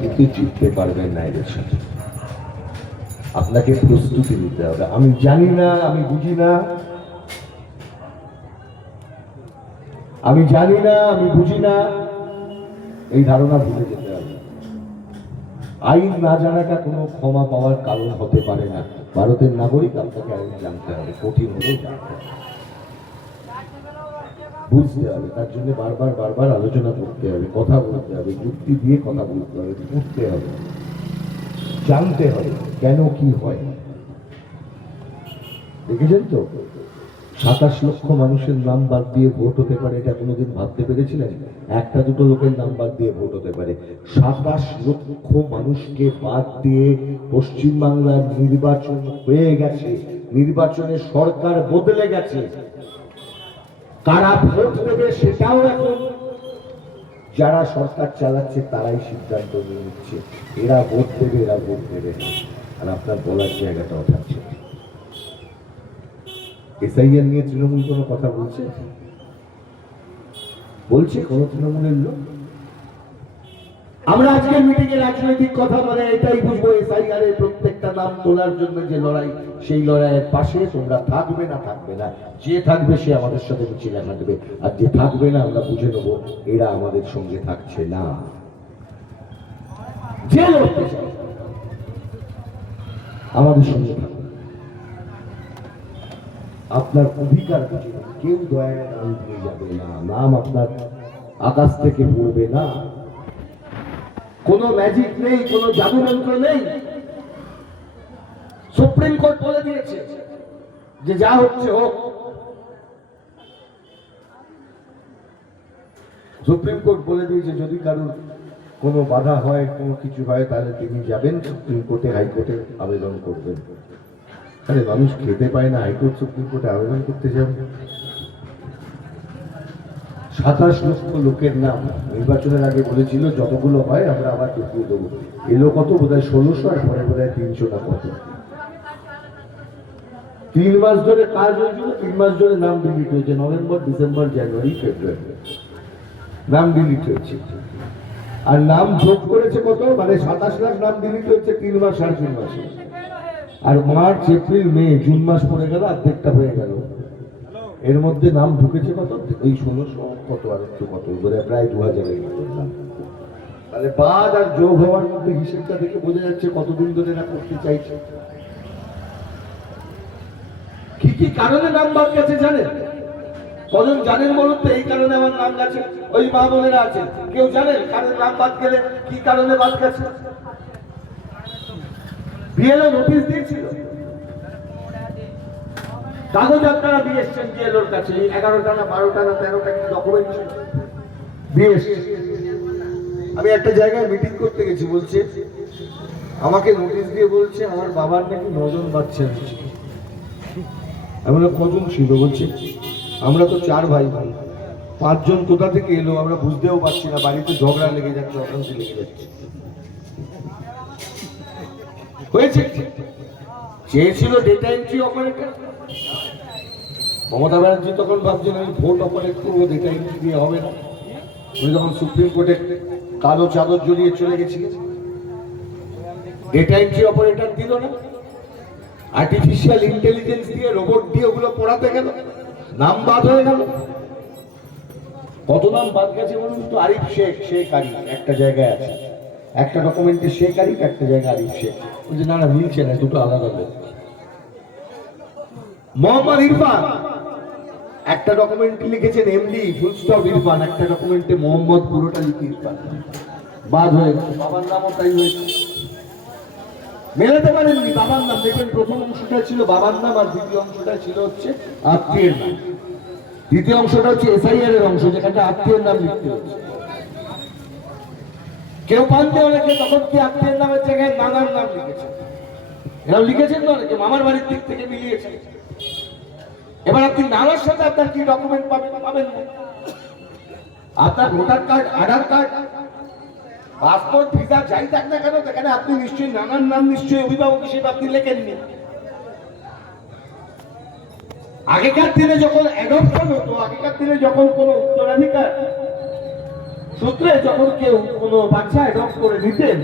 কিন্তু জিততে পারবেন না এদের সাথে। আপনাকে প্রস্তুতি নিতে হবে। আমি জানি না, আমি বুঝি না, আমি জানি না, আমি বুঝি না, এই ধারণা ভুলে যেতে হবে। আইন না জানাটা কোনো ক্ষমা পাওয়ার কারণ হতে পারে না। ভারতের নাগরিক, আপনাকে আইন জানতে হবে, কঠিন হলেও জানতে হবে, বুঝতে হবে। তার জন্য বারবার বারবার আলোচনা করতে হবে, কথা বলতে হবে, যুক্তি দিয়ে কথা বলতে হবে, বুঝতে হবে, জানতে হবে কেন কি হয়। দেখেছেন তো 27 লক্ষ মানুষের নাম বাদ দিয়ে ভোট হতে পারে, এটা কোনোদিন ভাবতে পেরেছিলেন? একটা দুটো লোকের নাম বাদ দিয়ে ভোট হতে পারে। 27 লক্ষ মানুষকে বাদ দিয়ে পশ্চিমবাংলার নির্বাচন হয়ে গেছে, নির্বাচনে সরকার বদলে গেছে। কারা ভোট দেবে সেটাও এখন যারা সরকার চালাচ্ছে তারাই সিদ্ধান্ত নিয়ে নিচ্ছে, এরা ভোট দেবে, এরা ভোট দেবে। আর আপনার বলার জায়গাটাও থাকছে। এসআইআর নিয়ে তৃণমূল কোনো কথা বলছে? বলছে কোন তৃণমূলের লোক? আমরা আজকে মিটিং এ রাজনৈতিক কথা বলে এটাই বুঝবো, এসআইআর এর প্রত্যেকটা নাম তোলার জন্য যে লড়াই, সেই লড়াইয়ের পাশে তোমরা থাকবে না, থাকবে না। যে থাকবে সে আমাদের সাথে মিছিলে থাকবে, আর যে থাকবে না আমরা বুঝে নেবো এরা আমাদের সঙ্গে থাকছে না। যে লড়তে চায় আমাদের সঙ্গে থাকবে। আপনার অধিকার বুঝে কেউ দয়া নাম দিয়ে যাবে না, নাম আপনার আকাশ থেকে পড়বে না। কোনো ম্যাজিক নেই, কোনো জাদুমন্ত্র নেই। সুপ্রিম কোর্ট বলে দিয়েছে যে যা হচ্ছে হোক। সুপ্রিম কোর্ট বলে দিয়েছে যদি কারোর কোনো বাধা হয়, কোনো কিছু হয়, তাহলে তিনি যাবেন সুপ্রিম কোর্টে, হাইকোর্টে আবেদন করবেন। আরে মানুষ খেতে পায় না, হাইকোর্ট সুপ্রিম কোর্টে আবেদন করতে যাবে? 27 লক্ষ লোকের নাম নির্বাচনের আগে বলেছিল যতগুলো হয় আমরা আবার ঢুকিয়ে দেবো। এলো কত? বোধহয় 1600, আর পরে বোধহয় 300 না কত। 3 মাস ধরে কাজ হয়েছিল, 3 মাস ধরে নাম ডিলিট হয়েছে। নভেম্বর, ডিসেম্বর, জানুয়ারি, ফেব্রুয়ারি নাম ডিলিট হয়েছে। আর নাম যোগ করেছে কত? মানে 27 লাখ নাম ডিলিট হয়েছে 3 মাস, 3.5 মাসে। আর মার্চ, এপ্রিল, মে, জুন মাস পড়ে গেল, অর্ধেকটা হয়ে গেল। এর মধ্যে নাম ঢুকেছে কত? ওই 1600 কত আর একটু কত, প্রায় 2000-এর মতো নাম। তাহলে বাদ আর যোগ হওয়ার মধ্যে হিসেবটা দেখে বোঝা যাচ্ছে কতদিন ধরে এরা করতে চাইছে। কি কি কারণে নাম বাদ গেছে জানেন? কজন জানেন বলুন তো? এই কারণে আমার নাম গেছে, ওই মা বোনেরা আছে, কেউ জানেন কারণ নাম বাদ গেলে কি কারণে বাদ গেছে? বিএলও নোটিশ দিয়েছিল, কাগজ আপনারা দিয়ে এসছেন বিএলওর কাছে, 11টা না 12টা না 13টা কি ডকুমেন্ট দিয়ে এসছেন। আমি একটা জায়গায় মিটিং করতে গেছি, বলছে আমাকে নোটিশ দিয়ে বলছে আমার বাবার নাকি 9 জন বাচ্চা আছে। আমি বললাম কজন ছিল? বলছে আমরা তো 4 ভাই ভাই, 5 জন কোথা থেকে এলো আমরা বুঝতেও পারছি না, বাড়িতে ঝগড়া লেগে যাচ্ছে, অশান্তি লেগে যাচ্ছে। হয়েছে চেয়েছিল data entry operator. Mamata Banerjee তখন ভাবছেন আমি ভোট অপারেট করবো, ডেটা এন্ট্রি দিয়ে হবে না। উনি তখন সুপ্রিম কোর্টে কালো চাদর জড়িয়ে চলে গেছিলেন। ডেটা এন্ট্রি অপারেটর দিল না, আর্টিফিশিয়াল ইন্টেলিজেন্স দিয়ে, রোবট দিয়ে ওগুলো পড়াতে গেল, নাম বাদ হয়ে গেল। কত নাম বাদ গেছে বলুন তো? আরিফ শেখ, শেখ আরিফ একটা জায়গায় আছে, একটা ডকুমেন্টে শেখ আরিফ, একটা জায়গায় আরিফ শেখ। বলছে না না মিলছে না, দুটো আলাদা লোক। মোহাম্মদ ইরফান একটা ডকুমেন্টে লিখেছেন এমডি ফুল স্টপ ইরফান, একটা ডকুমেন্টে মোহাম্মদ পুরোটা লিখে ইরফান, বাদ হয়ে গেল। বাবার নামও তাই হয়েছে, মেলাতে পারেননি বাবার নাম। দেখবেন প্রথম অংশটা ছিল বাবার নাম, আর দ্বিতীয় অংশটা ছিল হচ্ছে আত্মীয়ের নাম। দ্বিতীয় অংশটা হচ্ছে এসআইআর এর অংশ, যেখানে আত্মীয়ের নাম লিখতে হচ্ছে। কেউ পানতে অনেকে তখন কি আত্মীয়ের নামের জায়গায় নানার নাম লিখেছে। এরকম লিখেছেন তো অনেকে, মামার বাড়ির দিক থেকে মিলিয়েছে। এবার আপনি নানার সাথে আপনার কি ডকুমেন্ট পাবেন? পাবেন না। আপনার ভোটার কার্ড, আধার কার্ড, পাসপোর্ট, ভিসা যাই থাক না কেন, সেখানে আপনি নিশ্চয়ই নানার নাম নিশ্চয়ই অভিভাবক হিসেবে আপনি লেখেননি। আগেকার দিনে যখন অ্যাডপশন হতো, আগেকার দিনে যখন কোনো উত্তরাধিকার সূত্রে যখন কেউ কোনো বাচ্চা অ্যাডপ্ট করে নিতেন